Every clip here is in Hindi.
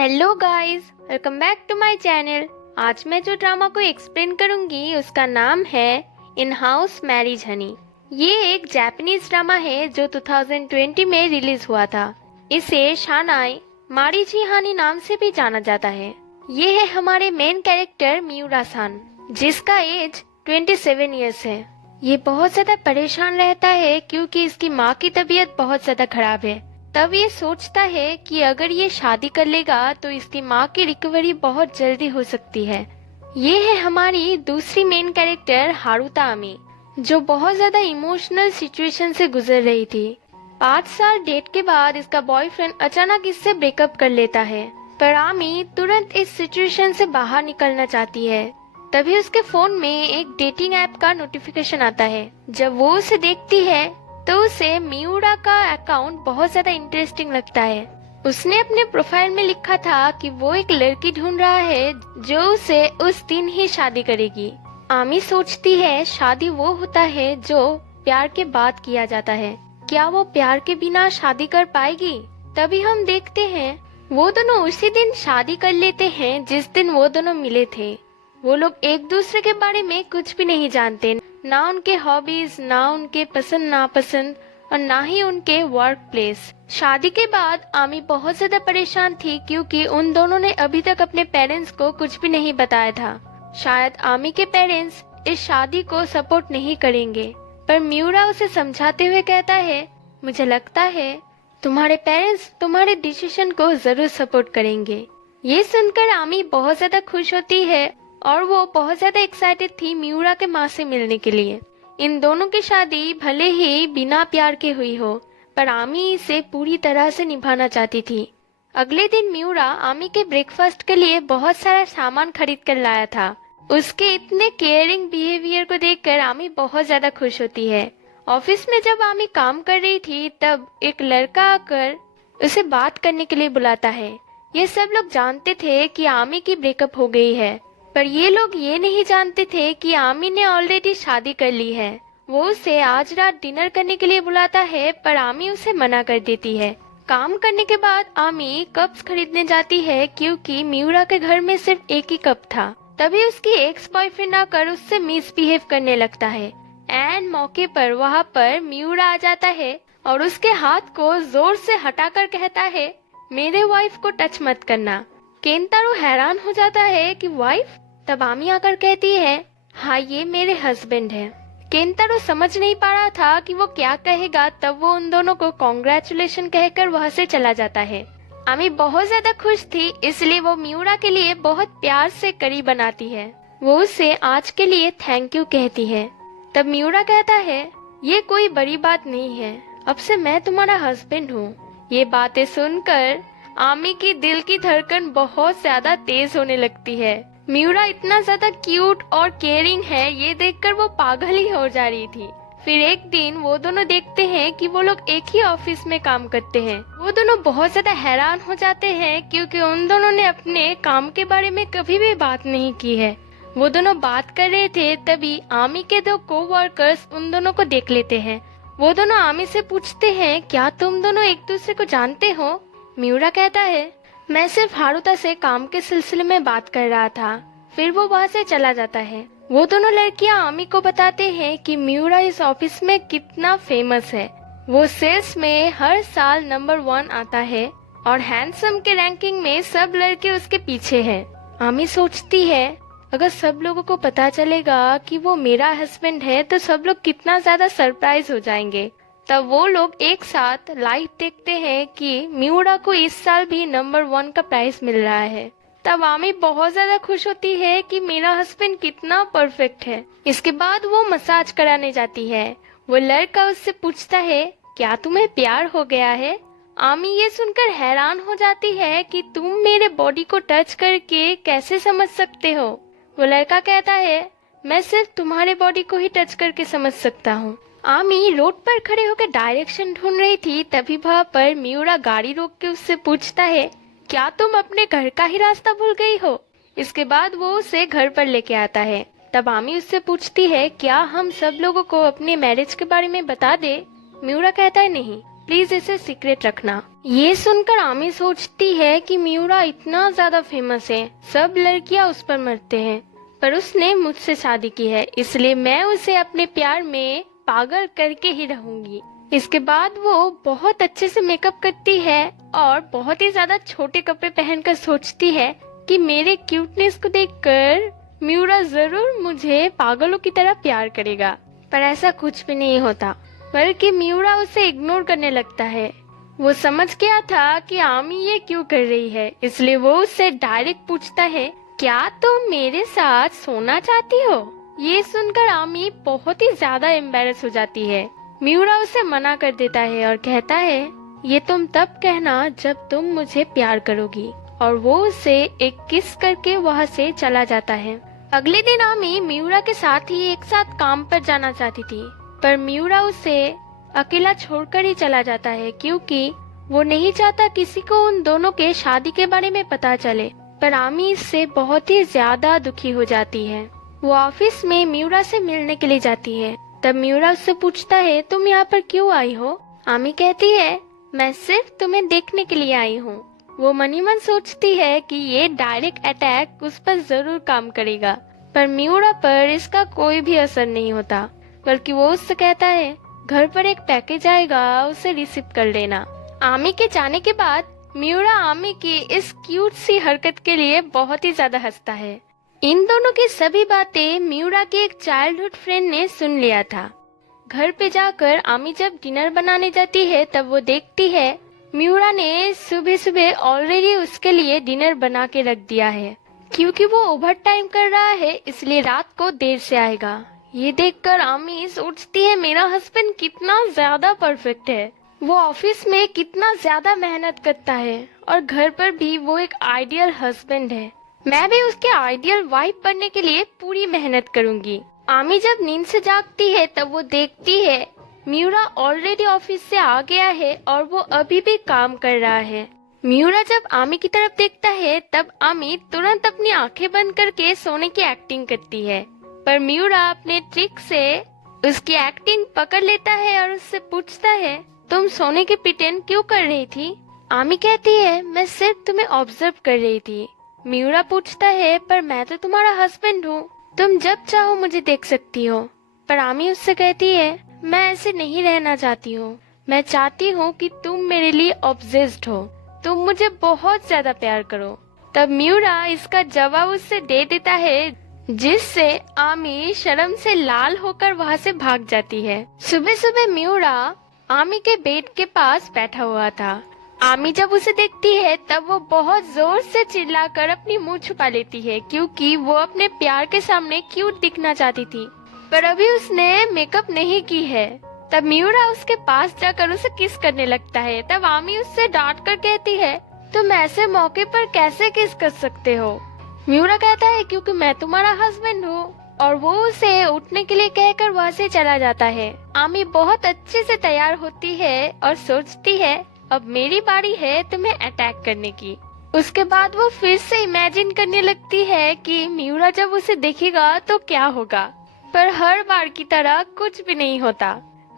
Hello guys, welcome back to my channel. आज मैं जो ड्रामा को एक्सप्लेन करूंगी उसका नाम है इन हाउस मैरिज हनी। ये एक जापानीज ड्रामा है जो 2020 में रिलीज हुआ था। इसे शानाई मारीची हानी नाम से भी जाना जाता है। ये है हमारे मेन कैरेक्टर मियूरा सान, जिसका एज 27 इयर्स है। ये बहुत ज्यादा परेशान रहता है क्योंकि इसकी माँ की तबीयत बहुत ज्यादा खराब है। तब ये सोचता है कि अगर ये शादी कर लेगा तो इसकी माँ की रिकवरी बहुत जल्दी हो सकती है। ये है हमारी दूसरी मेन कैरेक्टर हारुता आमी, जो बहुत ज्यादा इमोशनल सिचुएशन से गुजर रही थी। 5 साल डेट के बाद इसका बॉयफ्रेंड अचानक इससे ब्रेकअप कर लेता है, पर आमी तुरंत इस सिचुएशन से बाहर निकलना चाहती है। तभी उसके फोन में एक डेटिंग ऐप का नोटिफिकेशन आता है। जब वो उसे देखती है तो उसे मियूरा का अकाउंट बहुत ज्यादा इंटरेस्टिंग लगता है। उसने अपने प्रोफाइल में लिखा था कि वो एक लड़की ढूंढ रहा है जो उसे उस दिन ही शादी करेगी। आमी सोचती है शादी वो होता है जो प्यार के बाद किया जाता है। क्या वो प्यार के बिना शादी कर पाएगी? तभी हम देखते हैं वो दोनों उसी दिन शादी कर लेते हैं जिस दिन वो दोनों मिले थे। वो लोग एक दूसरे के बारे में कुछ भी नहीं जानते, ना उनके हॉबीज, ना उनके पसंद नापसंद, और ना ही उनके वर्क प्लेस। शादी के बाद आमी बहुत ज्यादा परेशान थी क्योंकि उन दोनों ने अभी तक अपने पेरेंट्स को कुछ भी नहीं बताया था। शायद आमी के पेरेंट्स इस शादी को सपोर्ट नहीं करेंगे, पर मियूरा उसे समझाते हुए कहता है, मुझे लगता है तुम्हारे पेरेंट्स तुम्हारे डिसीजन को जरूर सपोर्ट करेंगे। ये सुनकर आमी बहुत ज्यादा खुश होती है और वो बहुत ज्यादा एक्साइटेड थी मियूरा के माँ से मिलने के लिए। इन दोनों की शादी भले ही बिना प्यार के हुई हो, पर आमी इसे पूरी तरह से निभाना चाहती थी। अगले दिन मियूरा आमी के ब्रेकफास्ट के लिए बहुत सारा सामान खरीद कर लाया था। उसके इतने केयरिंग बिहेवियर को देखकर आमी बहुत ज्यादा खुश होती है। ऑफिस में जब आमी काम कर रही थी तब एक लड़का आकर उसे बात करने के लिए बुलाता है। ये सब लोग जानते थे कि आमी की ब्रेकअप हो गई है, पर ये लोग ये नहीं जानते थे कि आमी ने ऑलरेडी शादी कर ली है। वो उसे आज रात डिनर करने के लिए बुलाता है, पर आमी उसे मना कर देती है। काम करने के बाद आमी कप्स खरीदने जाती है क्योंकि मियूरा के घर में सिर्फ एक ही कप था। तभी उसकी एक्स बॉयफ्रेंड आकर उससे मिसबिहेव करने लगता है। एंड मौके पर वहाँ पर मियूरा आ जाता है और उसके हाथ को जोर से हटाकर कहता है, मेरे वाइफ को टच मत करना। केंतारो हैरान हो जाता है कि वाइफ? तब आमी आकर कहती है, हाँ ये मेरे हस्बैंड है। केंतारो समझ नहीं पा रहा था कि वो क्या कहेगा, तब वो उन दोनों को कॉन्ग्रेचुलेशन कहकर वहाँ से चला जाता है। आमी बहुत ज्यादा खुश थी, इसलिए वो मियूरा के लिए बहुत प्यार से करी बनाती है। वो उसे आज के लिए थैंक यू कहती है। तब मियूरा कहता है, ये कोई बड़ी बात नहीं है, अब से मैं तुम्हारा हस्बैंड हूँ। ये बातें सुनकर आमी की दिल की धड़कन बहुत ज्यादा तेज होने लगती है। मियूरा इतना ज्यादा क्यूट और केयरिंग है, ये देखकर वो पागल ही हो जा रही थी। फिर एक दिन वो दोनों देखते हैं कि वो लोग एक ही ऑफिस में काम करते हैं। वो दोनों बहुत ज्यादा हैरान हो जाते हैं क्योंकि उन दोनों ने अपने काम के बारे में कभी भी बात नहीं की है। वो दोनों बात कर रहे थे, तभी आमी के 2 कोवर्कर्स उन दोनों को देख लेते हैं। वो दोनों आमी से पूछते हैं, क्या तुम दोनों एक दूसरे को जानते हो? मियूरा कहता है, मैं सिर्फ हारुता से काम के सिलसिले में बात कर रहा था। फिर वो वहाँ से चला जाता है। वो दोनों लड़कियां आमी को बताते हैं कि मियूरा इस ऑफिस में कितना फेमस है। वो सेल्स में हर साल नंबर 1 आता है और हैंडसम के रैंकिंग में सब लड़के उसके पीछे हैं। आमी सोचती है, अगर सब लोगों को पता चलेगा कि वो मेरा हस्बैंड है तो सब लोग कितना ज्यादा सरप्राइज हो जाएंगे। तब वो लोग एक साथ लाइव देखते हैं कि मियूरा को इस साल भी नंबर 1 का प्राइज मिल रहा है। तब आमी बहुत ज्यादा खुश होती है कि मेरा हस्बैंड कितना परफेक्ट है। इसके बाद वो मसाज कराने जाती है। वो लड़का उससे पूछता है, क्या तुम्हें प्यार हो गया है? आमी ये सुनकर हैरान हो जाती है कि तुम मेरे बॉडी को टच करके कैसे समझ सकते हो? वो लड़का कहता है, मैं सिर्फ तुम्हारे बॉडी को ही टच करके समझ सकता हूँ। आमी रोड पर खड़े होकर डायरेक्शन ढूंढ रही थी, तभी वहाँ पर मियूरा गाड़ी रोक के उससे पूछता है, क्या तुम अपने घर का ही रास्ता भूल गई हो? इसके बाद वो उसे घर पर लेके आता है। तब आमी उससे पूछती है, क्या हम सब लोगों को अपने मैरिज के बारे में बता दे? मियूरा कहता है, नहीं, प्लीज इसे सीक्रेट रखना। ये सुनकर आमी सोचती है कि मियूरा इतना ज्यादा फेमस है, सब लड़कियां उस पर मरते हैं, पर उसने मुझसे शादी की है, इसलिए मैं उसे अपने प्यार में पागल करके ही रहूंगी। इसके बाद वो बहुत अच्छे से मेकअप करती है और बहुत ही ज्यादा छोटे कपड़े पहनकर सोचती है कि मेरे क्यूटनेस को देखकर मियूरा जरूर मुझे पागलों की तरह प्यार करेगा। पर ऐसा कुछ भी नहीं होता, बल्कि मियूरा उसे इग्नोर करने लगता है। वो समझ गया था कि आमी ये क्यों कर रही है, इसलिए वो उससे डायरेक्ट पूछता है, क्या तुम मेरे साथ सोना चाहती हो? ये सुनकर आमी बहुत ही ज्यादा एम्बेरस हो जाती है। मियूरा उसे मना कर देता है और कहता है, ये तुम तब कहना जब तुम मुझे प्यार करोगी, और वो उसे एक किस करके वहाँ से चला जाता है। अगले दिन आमी मियूरा के साथ ही एक साथ काम पर जाना चाहती थी, पर मियूरा उसे अकेला छोड़कर ही चला जाता है, क्योंकि वो नहीं चाहता किसी को उन दोनों के शादी के बारे में पता चले। पर आमी इससे बहुत ही ज्यादा दुखी हो जाती है। वो ऑफिस में मियूरा से मिलने के लिए जाती है। तब मियूरा उससे पूछता है, तुम यहाँ पर क्यों आई हो? आमी कहती है, मैं सिर्फ तुम्हें देखने के लिए आई हूँ। वो मनी मन सोचती है कि ये डायरेक्ट अटैक उस पर जरूर काम करेगा, पर मियूरा पर इसका कोई भी असर नहीं होता, बल्कि वो उससे कहता है, घर पर एक पैकेज आएगा, उसे रिसीव कर लेना। आमी के जाने के बाद मियूरा आमी की इस क्यूट सी हरकत के लिए बहुत ही ज्यादा हंसता है। इन दोनों की सभी बातें मियूरा के एक चाइल्डहुड फ्रेंड ने सुन लिया था। घर पे जाकर आमी जब डिनर बनाने जाती है, तब वो देखती है मियूरा ने सुबह सुबह ऑलरेडी उसके लिए डिनर बना के रख दिया है। क्योंकि वो ओवर टाइम कर रहा है, इसलिए रात को देर से आएगा। ये देखकर आमी सोचती है, मेरा हस्बैंड कितना ज्यादा परफेक्ट है। वो ऑफिस में कितना ज्यादा मेहनत करता है और घर पर भी वो एक आइडियल हस्बैंड है। मैं भी उसके आइडियल वाइफ बनने के लिए पूरी मेहनत करूंगी। आमी जब नींद से जागती है, तब वो देखती है मियूरा ऑलरेडी ऑफिस से आ गया है और वो अभी भी काम कर रहा है। मियूरा जब आमी की तरफ देखता है, तब आमी तुरंत अपनी आंखें बंद करके सोने की एक्टिंग करती है, पर मियूरा अपने ट्रिक से उसकी एक्टिंग पकड़ लेता है और उससे पूछता है, तुम सोने की प्रिटेंड क्यों कर रही थी? आमी कहती है, मैं सिर्फ तुम्हें ऑब्जर्व कर रही थी। मियूरा पूछता है, पर मैं तो तुम्हारा हस्बैंड हूँ, तुम जब चाहो मुझे देख सकती हो। पर आमी उससे कहती है, मैं ऐसे नहीं रहना चाहती हूँ, मैं चाहती हूँ कि तुम मेरे लिए ऑब्सेस्ड हो, तुम मुझे बहुत ज्यादा प्यार करो। तब मियूरा इसका जवाब उससे दे देता है, जिससे आमी शर्म से लाल होकर वहाँ से भाग जाती है। सुबह सुबह मियूरा आमी के बेड के पास बैठा हुआ था। आमी जब उसे देखती है, तब वो बहुत जोर से चिल्लाकर अपनी मुंह छुपा लेती है, क्योंकि वो अपने प्यार के सामने क्यूट दिखना चाहती थी, पर अभी उसने मेकअप नहीं की है। तब मियूरा उसके पास जाकर उसे किस करने लगता है। तब आमी उससे डांट कर कहती है, तुम ऐसे मौके पर कैसे किस कर सकते हो? मियूरा कहता है, क्योंकि मैं तुम्हारा हस्बैंड हूँ, और वो उसे उठने के लिए कहकर वहाँ से चला जाता है। आमी बहुत अच्छे से तैयार होती है और सोचती है, अब मेरी बारी है तुम्हें अटैक करने की। उसके बाद वो फिर से इमेजिन करने लगती है कि मियूरा जब उसे देखेगा तो क्या होगा, पर हर बार की तरह कुछ भी नहीं होता।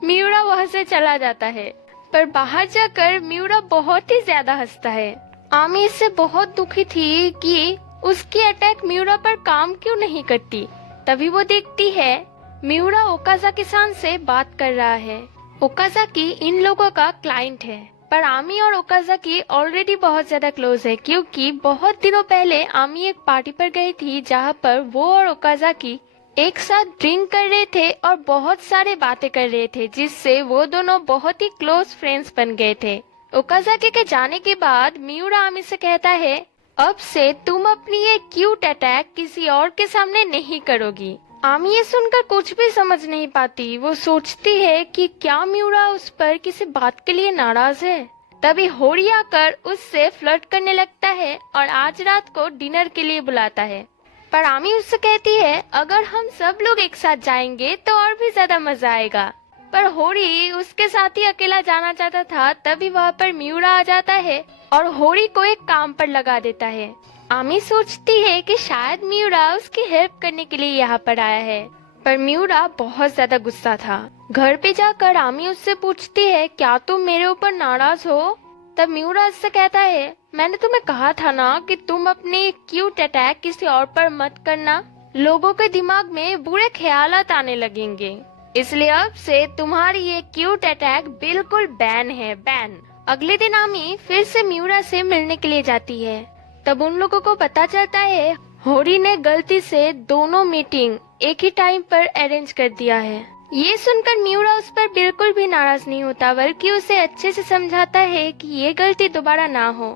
मियूरा वहाँ से चला जाता है, पर बाहर जाकर मियूरा बहुत ही ज्यादा हंसता है। आमी इससे बहुत दुखी थी कि उसकी अटैक मियूरा पर काम क्यों नहीं करती। तभी वो देखती है मियूरा ओकाजाकी-सान से बात कर रहा है। ओकाजाकी इन लोगों का क्लाइंट है, पर आमी और ओकाजाकी ऑलरेडी बहुत ज्यादा क्लोज है, क्योंकि बहुत दिनों पहले आमी एक पार्टी पर गई थी, जहाँ पर वो और ओकाजाकी एक साथ ड्रिंक कर रहे थे और बहुत सारे बातें कर रहे थे, जिससे वो दोनों बहुत ही क्लोज फ्रेंड्स बन गए थे। ओकाजाकी के जाने के बाद मियूरा आमी से कहता है, अब से तुम अपनी ये क्यूट अटैक किसी और के सामने नहीं करोगी। आमी ये सुनकर कुछ भी समझ नहीं पाती। वो सोचती है कि क्या मियूरा उस पर किसी बात के लिए नाराज है। तभी होरी आकर उससे फ्लर्ट करने लगता है और आज रात को डिनर के लिए बुलाता है। पर आमी उससे कहती है, अगर हम सब लोग एक साथ जाएंगे तो और भी ज्यादा मजा आएगा। पर होरी उसके साथ ही अकेला जाना चाहता था। तभी वहाँ पर मियूरा आ जाता है और होरी को एक काम पर लगा देता है। आमी सोचती है कि शायद मियूरा उसकी हेल्प करने के लिए यहाँ पर आया है। पर मियूरा बहुत ज्यादा गुस्सा था। घर पे जाकर आमी उससे पूछती है, क्या तुम मेरे ऊपर नाराज हो? तब मियूरा उससे कहता है, मैंने तुम्हें कहा था ना कि तुम अपने क्यूट अटैक किसी और पर मत करना, लोगों के दिमाग में बुरे ख्यालात आने लगेंगे, इसलिए अब से तुम्हारी ये क्यूट अटैक बिल्कुल बैन है, बैन। अगले दिन आमी फिर से मियूरा से मिलने के लिए जाती है। तब उन लोगों को पता चलता है होरी ने गलती से दोनों मीटिंग एक ही टाइम पर अरेंज कर दिया है। ये सुनकर मियूरा उस पर बिल्कुल भी नाराज नहीं होता, बल्कि उसे अच्छे से समझाता है कि ये गलती दोबारा ना हो,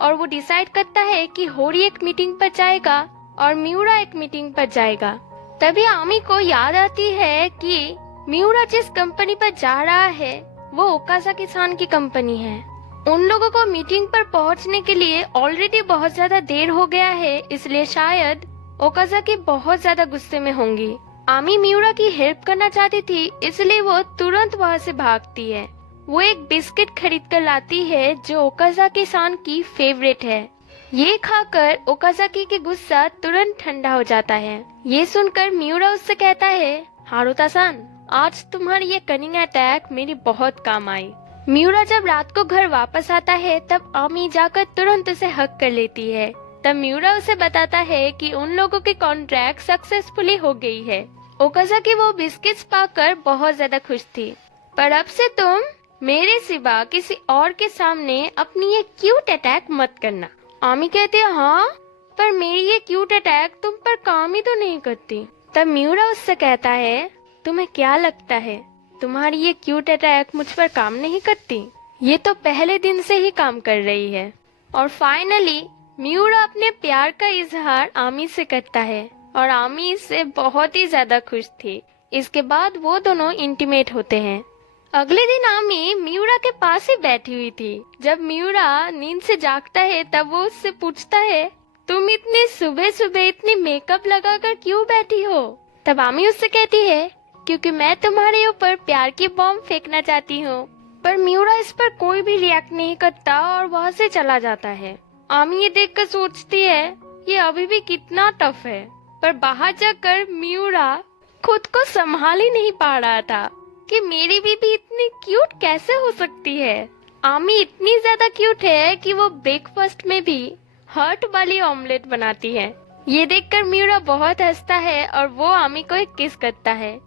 और वो डिसाइड करता है कि होरी एक मीटिंग पर जाएगा और मियूरा एक मीटिंग पर जाएगा। तभी आमी को याद आती है कि मियूरा जिस कंपनी पर जा रहा है वो ओकाजाकी सान की कंपनी है। उन लोगों को मीटिंग पर पहुंचने के लिए ऑलरेडी बहुत ज्यादा देर हो गया है, इसलिए शायद ओकाजाकी बहुत ज्यादा गुस्से में होंगी। आमी मियूरा की हेल्प करना चाहती थी, इसलिए वो तुरंत वहाँ से भागती है। वो एक बिस्किट खरीद कर लाती है जो ओकाजाकी सान की फेवरेट है। ये खाकर ओकाजाकी की गुस्सा तुरंत ठंडा हो जाता है। ये सुनकर मियूरा उससे कहता है, हारुता सान, आज तुम्हारी ये कनिंग अटैक मेरी बहुत काम आई। मियूरा जब रात को घर वापस आता है तब आमी जाकर तुरंत उसे हक कर लेती है। तब मियूरा उसे बताता है कि उन लोगों की कॉन्ट्रैक्ट सक्सेसफुली हो गई है। ओकाजाकी वो बिस्किट्स पाकर बहुत ज्यादा खुश थी। पर अब से तुम मेरे सिवा किसी और के सामने अपनी ये क्यूट अटैक मत करना। आमी कहती है, हाँ, पर मेरी ये क्यूट अटैक तुम पर काम ही तो नहीं करती। तब मियूरा उससे कहता है, तुम्हें क्या लगता है तुम्हारी ये क्यूट अटैक मुझ पर काम नहीं करती? ये तो पहले दिन से ही काम कर रही है। और फाइनली मियूरा अपने प्यार का इजहार आमी से करता है और आमी इससे बहुत ही ज्यादा खुश थी। इसके बाद वो दोनों इंटीमेट होते हैं। अगले दिन आमी मियूरा के पास ही बैठी हुई थी। जब मियूरा नींद से जागता है तब वो उससे पूछता है, तुम इतनी सुबह सुबह इतनी मेकअप लगाकर क्यों बैठी हो? तब आमी उससे कहती है, क्योंकि मैं तुम्हारे ऊपर प्यार की बॉम्ब फेंकना चाहती हूँ। पर मियूरा इस पर कोई भी रिएक्ट नहीं करता और वहाँ से चला जाता है। आमी ये देखकर सोचती है ये अभी भी कितना टफ है, पर बाहर जाकर मियूरा खुद को संभाल ही नहीं पा रहा था कि मेरी बीबी इतनी क्यूट कैसे हो सकती है। आमी इतनी ज्यादा क्यूट है कि वो ब्रेकफास्ट में भी हर्ट वाली ऑमलेट बनाती है। ये देखकर मियूरा बहुत हंसता है और वो आमी को एक किस करता है।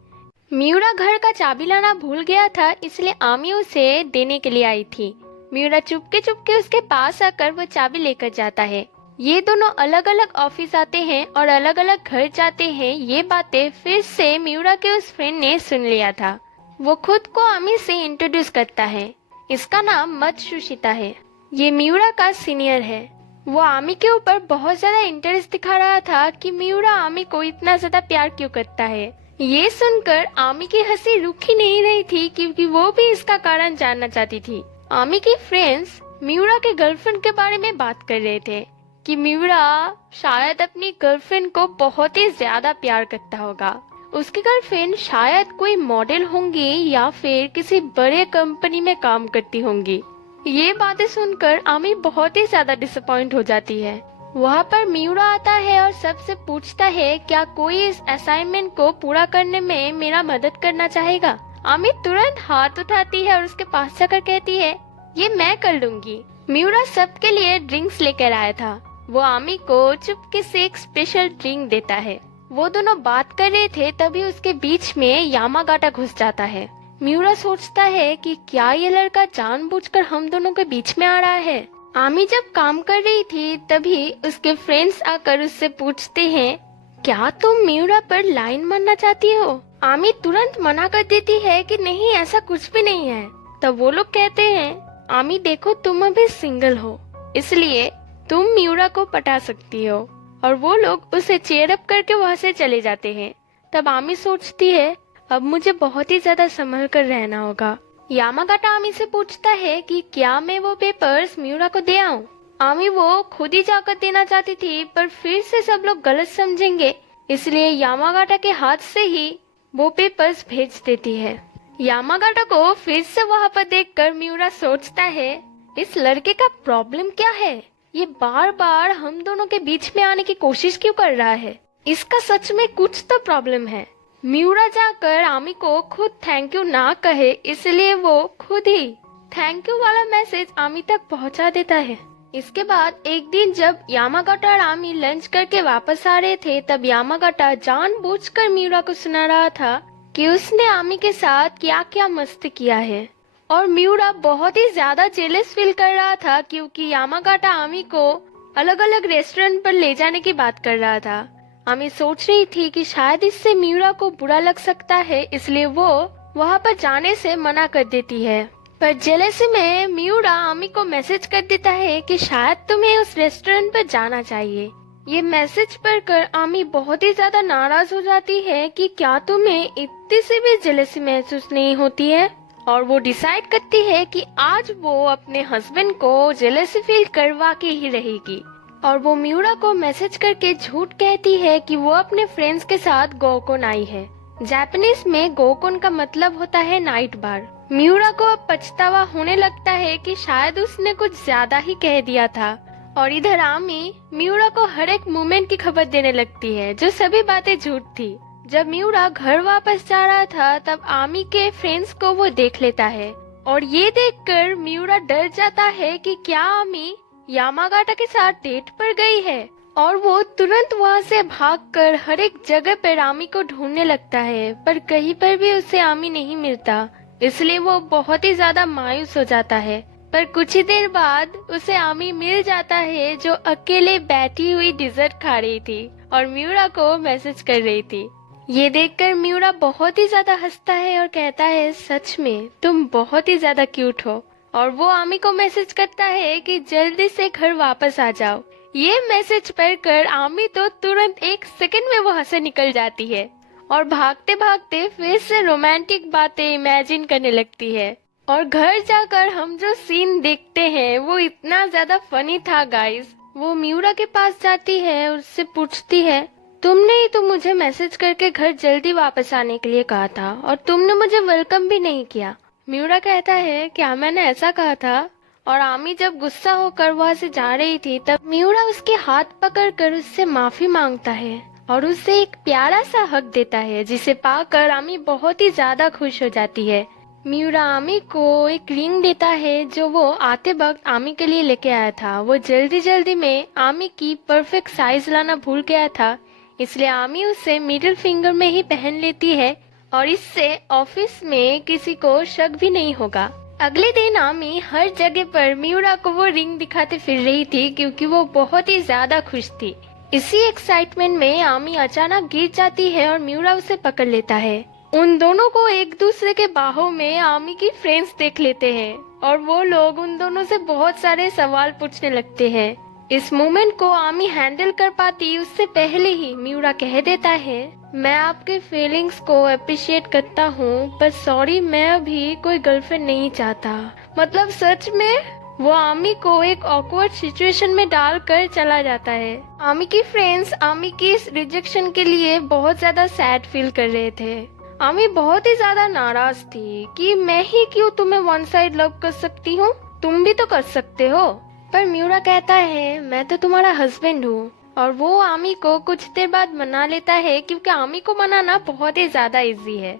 मियूरा घर का चाबी लाना भूल गया था, इसलिए आमी उसे देने के लिए आई थी। मियूरा चुपके चुपके उसके पास आकर वो चाबी लेकर जाता है। ये दोनों अलग अलग ऑफिस आते हैं और अलग अलग घर जाते हैं। ये बातें फिर से मियूरा के उस फ्रेंड ने सुन लिया था। वो खुद को आमी से इंट्रोड्यूस करता है। इसका नाम मत्सुशिता है। ये मियूरा का सीनियर है। वो आमी के ऊपर बहुत ज्यादा इंटरेस्ट दिखा रहा था कि मियूरा आमी को इतना ज्यादा प्यार क्यों करता है। ये सुनकर आमी की हंसी रुक ही नहीं रही थी, क्योंकि वो भी इसका कारण जानना चाहती थी। आमी की फ्रेंड्स मियूरा के गर्लफ्रेंड के बारे में बात कर रहे थे कि मियूरा शायद अपनी गर्लफ्रेंड को बहुत ही ज्यादा प्यार करता होगा। उसकी गर्लफ्रेंड शायद कोई मॉडल होंगी या फिर किसी बड़े कंपनी में काम करती होंगी। ये बातें सुनकर आमी बहुत ही ज्यादा डिसअपॉइंट हो जाती है। वहाँ पर मियूरा आता है और सबसे पूछता है, क्या कोई इस असाइनमेंट को पूरा करने में मेरा मदद करना चाहेगा? आमी तुरंत हाथ उठाती है और उसके पास जाकर कहती है, ये मैं कर लूंगी। मियूरा सबके लिए ड्रिंक्स लेकर आया था। वो आमी को चुपके से एक स्पेशल ड्रिंक देता है। वो दोनों बात कर रहे थे, तभी उसके बीच में यामागाटा घुस जाता है। मियूरा सोचता है कि क्या ये लड़का जानबूझकर हम दोनों के बीच में आ रहा है। आमी जब काम कर रही थी तभी उसके फ्रेंड्स आकर उससे पूछते हैं, क्या तुम मियूरा पर लाइन मारना चाहती हो? आमी तुरंत मना कर देती है कि नहीं, ऐसा कुछ भी नहीं है। तब वो लोग कहते हैं, आमी देखो, तुम अभी सिंगल हो, इसलिए तुम मियूरा को पटा सकती हो। और वो लोग उसे चेयर अप करके वहाँ से चले जाते हैं। तब आमी सोचती है, अब मुझे बहुत ही ज्यादा संभल कर रहना होगा। यामागाटा आमी से पूछता है कि क्या मैं वो पेपर्स मियूरा को दे आऊं? आमी वो खुद ही जाकर देना चाहती थी, पर फिर से सब लोग गलत समझेंगे, इसलिए यामागाटा के हाथ से ही वो पेपर्स भेज देती है। यामागाटा को फिर से वहाँ पर देखकर मियूरा सोचता है, इस लड़के का प्रॉब्लम क्या है? ये बार बार हम दोनों के बीच में आने की कोशिश क्यों कर रहा है? इसका सच में कुछ तो प्रॉब्लम है। मिउरा जाकर आमी को खुद थैंक यू ना कहे, इसलिए वो खुद ही थैंक यू वाला मैसेज आमी तक पहुंचा देता है। इसके बाद एक दिन जब यामागाटा और आमी लंच करके वापस आ रहे थे, तब यामागाटा जानबूझकर मिउरा को सुना रहा था कि उसने आमी के साथ क्या क्या मस्ती किया है। और मिउरा बहुत ही ज्यादा जेलस फील कर रहा था क्योंकि यामागाटा आमी को अलग अलग रेस्टोरेंट पर ले जाने की बात कर रहा था। आमी सोच रही थी कि शायद इससे मिउरा को बुरा लग सकता है, इसलिए वो वहाँ पर जाने से मना कर देती है। पर जेलसी में मिउरा आमी को मैसेज कर देता है कि शायद तुम्हें उस रेस्टोरेंट पर जाना चाहिए। ये मैसेज पढ़कर आमी बहुत ही ज्यादा नाराज हो जाती है कि क्या तुम्हें इतनी सी भी जेलसी महसूस नहीं होती है, और वो डिसाइड करती है कि आज वो अपने हस्बैंड को जेलसी फील करवा के ही रहेगी। और वो मिउरा को मैसेज करके झूठ कहती है कि वो अपने फ्रेंड्स के साथ गोकोन आई है। जापानीज में गोकोन का मतलब होता है नाइट बार। मिउरा को अब पछतावा होने लगता है कि शायद उसने कुछ ज्यादा ही कह दिया था। और इधर आमी मिउरा को हर एक मोमेंट की खबर देने लगती है, जो सभी बातें झूठ थी। जब मिउरा घर वापस जा रहा था तब आमी के फ्रेंड्स को वो देख लेता है, और ये देखकर मिउरा डर जाता है कि क्या आमी यामागाटा के साथ डेट पर गई है। और वो तुरंत वहाँ से भागकर हर एक जगह पर आमी को ढूंढने लगता है, पर कहीं पर भी उसे आमी नहीं मिलता, इसलिए वो बहुत ही ज्यादा मायूस हो जाता है। पर कुछ ही देर बाद उसे आमी मिल जाता है, जो अकेले बैठी हुई डिजर्ट खा रही थी और मिउरा को मैसेज कर रही थी। ये देखकर मिउरा बहुत ही ज्यादा हंसता है और कहता है, सच में तुम बहुत ही ज्यादा क्यूट हो। और वो आमी को मैसेज करता है कि जल्दी से घर वापस आ जाओ। ये मैसेज पढ़कर आमी तो तुरंत एक सेकंड में वहाँ से निकल जाती है और भागते भागते फिर से रोमांटिक बातें इमेजिन करने लगती है। और घर जाकर हम जो सीन देखते हैं वो इतना ज्यादा फनी था गाइस। वो मिउरा के पास जाती है और उससे पूछती है, तुमने ही तो मुझे मैसेज करके घर जल्दी वापस आने के लिए कहा था और तुमने मुझे वेलकम भी नहीं किया। मिउरा कहता है, क्या मैंने ऐसा कहा था? और आमी जब गुस्सा होकर वहाँ से जा रही थी तब मिउरा उसके हाथ पकड़कर उससे माफी मांगता है और उसे एक प्यारा सा हक देता है, जिसे पाकर आमी बहुत ही ज्यादा खुश हो जाती है। मिउरा आमी को एक रिंग देता है जो वो आते वक्त आमी के लिए लेके आया था। वो जल्दी जल्दी में आमी की परफेक्ट साइज लाना भूल गया था, इसलिए आमी उसे मिडिल फिंगर में ही पहन लेती है और इससे ऑफिस में किसी को शक भी नहीं होगा। अगले दिन आमी हर जगह पर मिउरा को वो रिंग दिखाते फिर रही थी क्योंकि वो बहुत ही ज्यादा खुश थी। इसी एक्साइटमेंट में आमी अचानक गिर जाती है और मिउरा उसे पकड़ लेता है। उन दोनों को एक दूसरे के बाहों में आमी की फ्रेंड्स देख लेते हैं और वो लोग उन दोनों से बहुत सारे सवाल पूछने लगते हैं। इस मोमेंट को आमी हैंडल कर पाती उससे पहले ही मिउरा कह देता है, मैं आपके फीलिंग्स को अप्रिशिएट करता हूँ, पर सॉरी मैं अभी कोई गर्लफ्रेंड नहीं चाहता। मतलब सच में वो आमी को एक ऑकवर्ड सिचुएशन में डालकर चला जाता है। आमी की फ्रेंड्स आमी की इस रिजेक्शन के लिए बहुत ज्यादा सैड फील कर रहे थे। आमी बहुत ही ज्यादा नाराज थी कि मैं ही क्यों तुम्हें वन साइड लव कर सकती हूँ, तुम भी तो कर सकते हो। पर मिउरा कहता है, मैं तो तुम्हारा हस्बैंड हूँ। और वो आमी को कुछ देर बाद मना लेता है क्योंकि आमी को मनाना बहुत ही ज्यादा इजी है।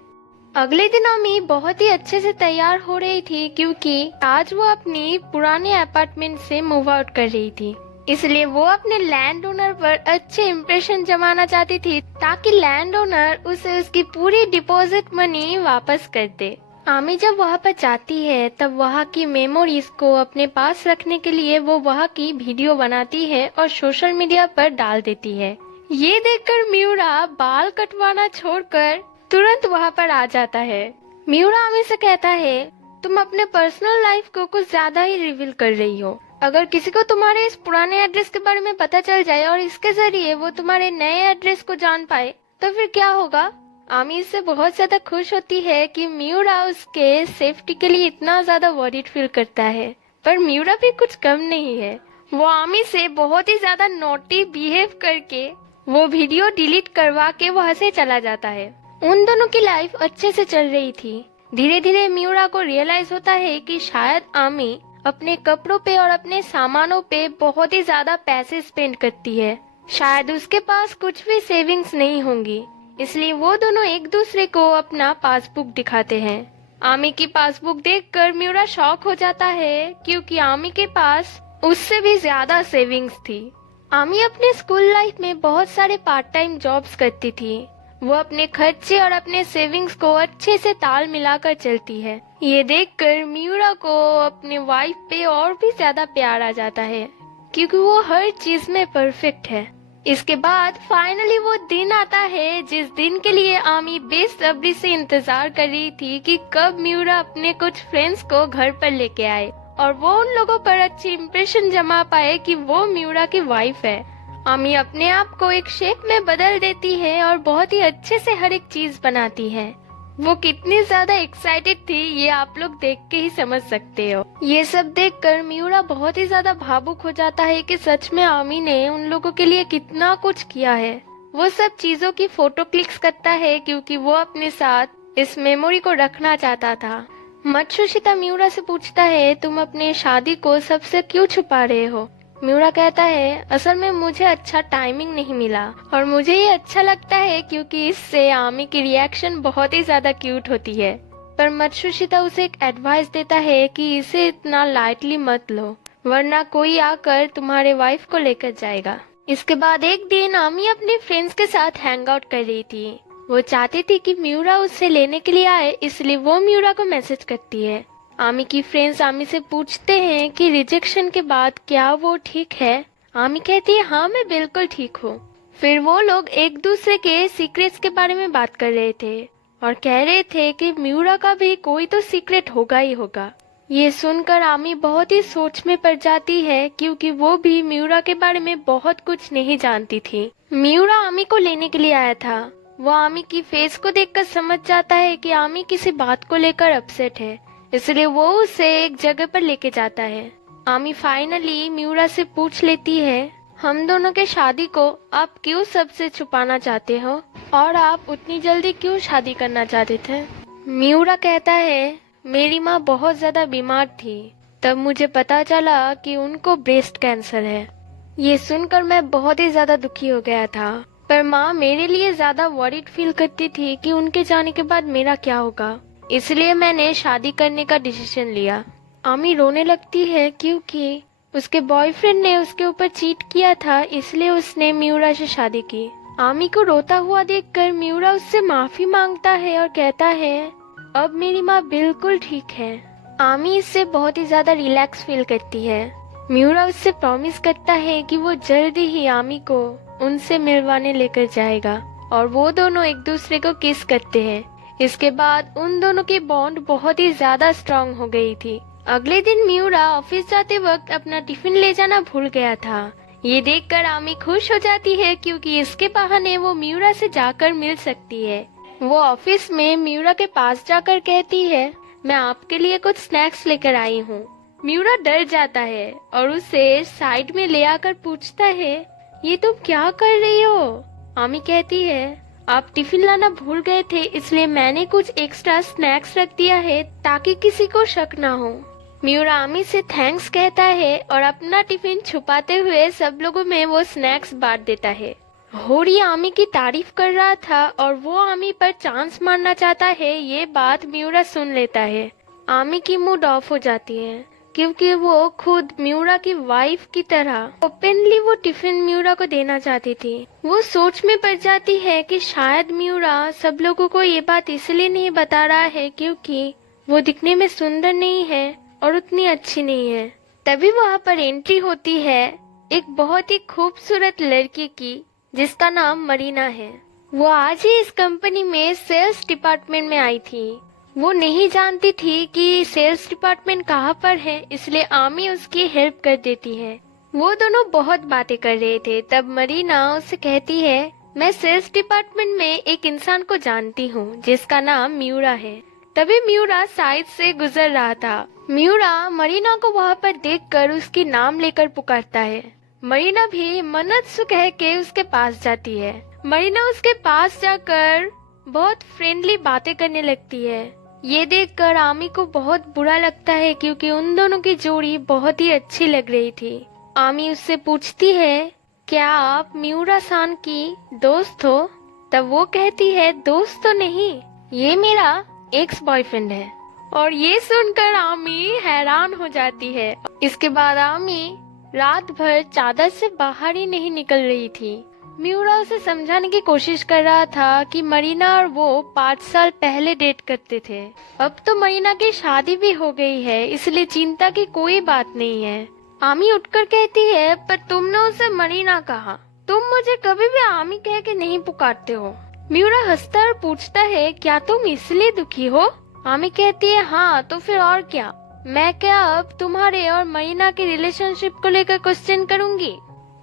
अगले दिन आमी बहुत ही अच्छे से तैयार हो रही थी क्योंकि आज वो अपनी पुराने अपार्टमेंट से मूव आउट कर रही थी, इसलिए वो अपने लैंड ओनर पर अच्छे इम्प्रेशन जमाना चाहती थी ताकि लैंड ओनर उसे उसकी पूरी डिपॉजिट मनी वापस कर दे। आमी जब वहाँ पर जाती है तब वहाँ की मेमोरीज को अपने पास रखने के लिए वो वहाँ की वीडियो बनाती है और सोशल मीडिया पर डाल देती है। ये देखकर मिउरा बाल कटवाना छोड़कर तुरंत वहाँ पर आ जाता है। मिउरा आमी से कहता है, तुम अपने पर्सनल लाइफ को कुछ ज्यादा ही रिवील कर रही हो। अगर किसी को तुम्हारे इस पुराने एड्रेस के बारे में पता चल जाए और इसके जरिए वो तुम्हारे नए एड्रेस को जान पाए तो फिर क्या होगा? आमी इससे बहुत ज्यादा खुश होती है कि मिउरा उसके सेफ्टी के लिए इतना ज्यादा वरीड फील करता है। पर मिउरा भी कुछ कम नहीं है। वो आमी से बहुत ही ज्यादा नॉटी बिहेव करके वो वीडियो डिलीट करवा के वहाँ से चला जाता है। उन दोनों की लाइफ अच्छे से चल रही थी। धीरे धीरे मिउरा को रियलाइज होता है कि शायद आमी अपने कपड़ों पे और अपने सामानों पे बहुत ही ज्यादा पैसे स्पेंड करती है। शायद उसके पास कुछ भी सेविंग्स नहीं होंगी, इसलिए वो दोनों एक दूसरे को अपना पासबुक दिखाते हैं। आमी की पासबुक देखकर म्यूरा शॉक हो जाता है क्योंकि आमी के पास उससे भी ज्यादा सेविंग्स थी। आमी अपने स्कूल लाइफ में बहुत सारे पार्ट टाइम जॉब्स करती थी। वो अपने खर्चे और अपने सेविंग्स को अच्छे से ताल मिलाकर चलती है। ये देखकर म्यूरा को अपने वाइफ पे और भी ज्यादा प्यार आ जाता है क्योंकि वो हर चीज में परफेक्ट है। इसके बाद फाइनली वो दिन आता है जिस दिन के लिए आमी बेसब्री से इंतजार कर रही थी कि कब म्यूरा अपने कुछ फ्रेंड्स को घर पर लेके आए और वो उन लोगों पर अच्छी इम्प्रेशन जमा पाए कि वो म्यूरा की वाइफ है। आमी अपने आप को एक शेप में बदल देती है और बहुत ही अच्छे से हर एक चीज बनाती है। वो कितनी ज्यादा एक्साइटेड थी ये आप लोग देख के ही समझ सकते हो। ये सब देखकर म्यूरा बहुत ही ज्यादा भावुक हो जाता है कि सच में आमी ने उन लोगों के लिए कितना कुछ किया है। वो सब चीजों की फोटो क्लिक्स करता है क्योंकि वो अपने साथ इस मेमोरी को रखना चाहता था। मत्सुशिता म्यूरा से पूछता है, तुम अपने शादी को सबसे क्यों छुपा रहे हो? म्यूरा कहता है, असल में मुझे अच्छा टाइमिंग नहीं मिला और मुझे ये अच्छा लगता है क्योंकि इससे आमी की रिएक्शन बहुत ही ज्यादा क्यूट होती है। पर मत्सुशिता उसे एक एडवाइस देता है कि इसे इतना लाइटली मत लो वरना कोई आकर तुम्हारे वाइफ को लेकर जाएगा। इसके बाद एक दिन आमी अपने फ्रेंड्स के साथ हैंग आउट कर रही थी। वो चाहती थी कि म्यूरा उससे लेने के लिए आए, इसलिए वो म्यूरा को मैसेज करती है। आमी की फ्रेंड्स आमी से पूछते हैं कि रिजेक्शन के बाद क्या वो ठीक है। आमी कहती है, हाँ मैं बिल्कुल ठीक हूँ। फिर वो लोग एक दूसरे के सीक्रेट्स के बारे में बात कर रहे थे और कह रहे थे कि म्यूरा का भी कोई तो सीक्रेट होगा ही होगा। ये सुनकर आमी बहुत ही सोच में पड़ जाती है क्योंकि वो भी म्यूरा के बारे में बहुत कुछ नहीं जानती थी। म्यूरा आमी को लेने के लिए आया था। वो आमी की फेस को देखकर समझ जाता है कि आमी किसी बात को लेकर अपसेट है, इसलिए वो उसे एक जगह पर लेके जाता है। आमी फाइनली म्यूरा से पूछ लेती है, हम दोनों के शादी को आप क्यों सबसे छुपाना चाहते हो और आप उतनी जल्दी क्यों शादी करना चाहते थे? म्यूरा कहता है, मेरी माँ बहुत ज्यादा बीमार थी, तब मुझे पता चला कि उनको ब्रेस्ट कैंसर है। ये सुनकर मैं बहुत ही ज्यादा दुखी हो गया था, पर माँ मेरे लिए ज्यादा वरीड फील करती थी कि उनके जाने के बाद मेरा क्या होगा, इसलिए मैंने शादी करने का डिसीजन लिया। आमी रोने लगती है क्योंकि उसके बॉयफ्रेंड ने उसके ऊपर चीट किया था, इसलिए उसने म्यूरा से शादी की। आमी को रोता हुआ देखकर म्यूरा उससे माफी मांगता है और कहता है, अब मेरी माँ बिल्कुल ठीक है। आमी इससे बहुत ही ज्यादा रिलैक्स फील करती है। म्यूरा उससे प्रॉमिस करता है कि वो जल्दी ही आमी को उनसे मिलवाने लेकर जाएगा और वो दोनों एक दूसरे को किस करते हैं। इसके बाद उन दोनों की बॉन्ड बहुत ही ज्यादा स्ट्रॉन्ग हो गई थी। अगले दिन म्यूरा ऑफिस जाते वक्त अपना टिफिन ले जाना भूल गया था। ये देखकर आमी खुश हो जाती है क्योंकि इसके बहाने वो म्यूरा से जाकर मिल सकती है। वो ऑफिस में म्यूरा के पास जाकर कहती है, मैं आपके लिए कुछ स्नैक्स लेकर आई हूँ। म्यूरा डर जाता है और उसे साइड में ले आकर पूछता है, ये तुम क्या कर रही हो? आमी कहती है, आप टिफिन लाना भूल गए थे, इसलिए मैंने कुछ एक्स्ट्रा स्नैक्स रख दिया है ताकि किसी को शक ना हो। म्यूरा आमी से थैंक्स कहता है और अपना टिफिन छुपाते हुए सब लोगों में वो स्नैक्स बांट देता है। होरी आमी की तारीफ कर रहा था और वो आमी पर चांस मारना चाहता है। ये बात म्यूरा सुन लेता है। आमी की मूड ऑफ हो जाती है क्योंकि वो खुद म्यूरा की वाइफ की तरह ओपनली वो टिफिन म्यूरा को देना चाहती थी। वो सोच में पड़ जाती है कि शायद म्यूरा सब लोगों को ये बात इसलिए नहीं बता रहा है क्योंकि वो दिखने में सुंदर नहीं है और उतनी अच्छी नहीं है। तभी वहाँ पर एंट्री होती है एक बहुत ही खूबसूरत लड़की की जिसका नाम मरीना है। वो आज ही इस कंपनी में सेल्स डिपार्टमेंट में आई थी। वो नहीं जानती थी कि सेल्स डिपार्टमेंट कहाँ पर है, इसलिए आमी उसकी हेल्प कर देती है। वो दोनों बहुत बातें कर रहे थे, तब मरीना उससे कहती है, मैं सेल्स डिपार्टमेंट में एक इंसान को जानती हूँ जिसका नाम म्यूरा है। तभी म्यूरा साइड से गुजर रहा था। म्यूरा मरीना को वहाँ पर देखकर उसकी नाम लेकर पुकारता है। मरीना भी मन्नत्सु कह के उसके पास जाती है। मरीना उसके पास जाकर बहुत फ्रेंडली बातें करने लगती है। ये देखकर आमी को बहुत बुरा लगता है क्योंकि उन दोनों की जोड़ी बहुत ही अच्छी लग रही थी। आमी उससे पूछती है, क्या आप म्यूरा सान की दोस्त हो? तब वो कहती है दोस्त तो नहीं, ये मेरा एक्स बॉयफ्रेंड है। और ये सुनकर आमी हैरान हो जाती है। इसके बाद आमी रात भर चादर से बाहर ही नहीं निकल रही थी। मिउरा उसे समझाने की कोशिश कर रहा था कि मरीना और वो 5 साल पहले डेट करते थे। अब तो मरीना की शादी भी हो गई है, इसलिए चिंता की कोई बात नहीं है। आमी उठकर कहती है, पर तुमने उसे मरीना कहा, तुम मुझे कभी भी आमी कह के नहीं पुकारते हो। मिउरा हंसता और पूछता है, क्या तुम इसलिए दुखी हो? आमी कहती है, हाँ तो फिर और क्या, मैं क्या अब तुम्हारे और मरीना के रिलेशनशिप को लेकर क्वेश्चन करूंगी?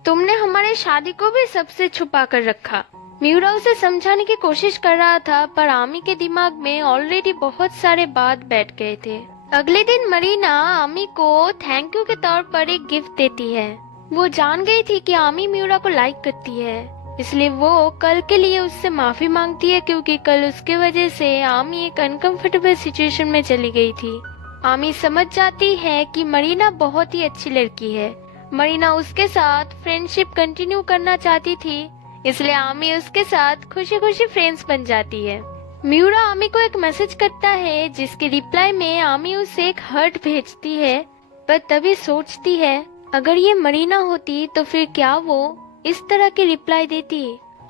तुमने हमारे शादी को भी सबसे छुपा कर रखा। मिउरा उसे समझाने की कोशिश कर रहा था, पर आमी के दिमाग में ऑलरेडी बहुत सारे बात बैठ गए थे। अगले दिन मरीना आमी को थैंक यू के तौर पर एक गिफ्ट देती है। वो जान गई थी कि आमी मिउरा को लाइक करती है, इसलिए वो कल के लिए उससे माफी मांगती है, क्योंकि कल उसके वजह से आमी एक अनकंफर्टेबल सिचुएशन में चली गई थी। आमी समझ जाती है कि मरीना बहुत ही अच्छी लड़की है। मरीना उसके साथ फ्रेंडशिप कंटिन्यू करना चाहती थी, इसलिए आमी उसके साथ खुशी खुशी फ्रेंड्स बन जाती है। मिउरा आमी को एक मैसेज करता है, जिसके रिप्लाई में आमी उसे एक हार्ट भेजती है, पर तभी सोचती है अगर ये मरीना होती तो फिर क्या वो इस तरह की रिप्लाई देती,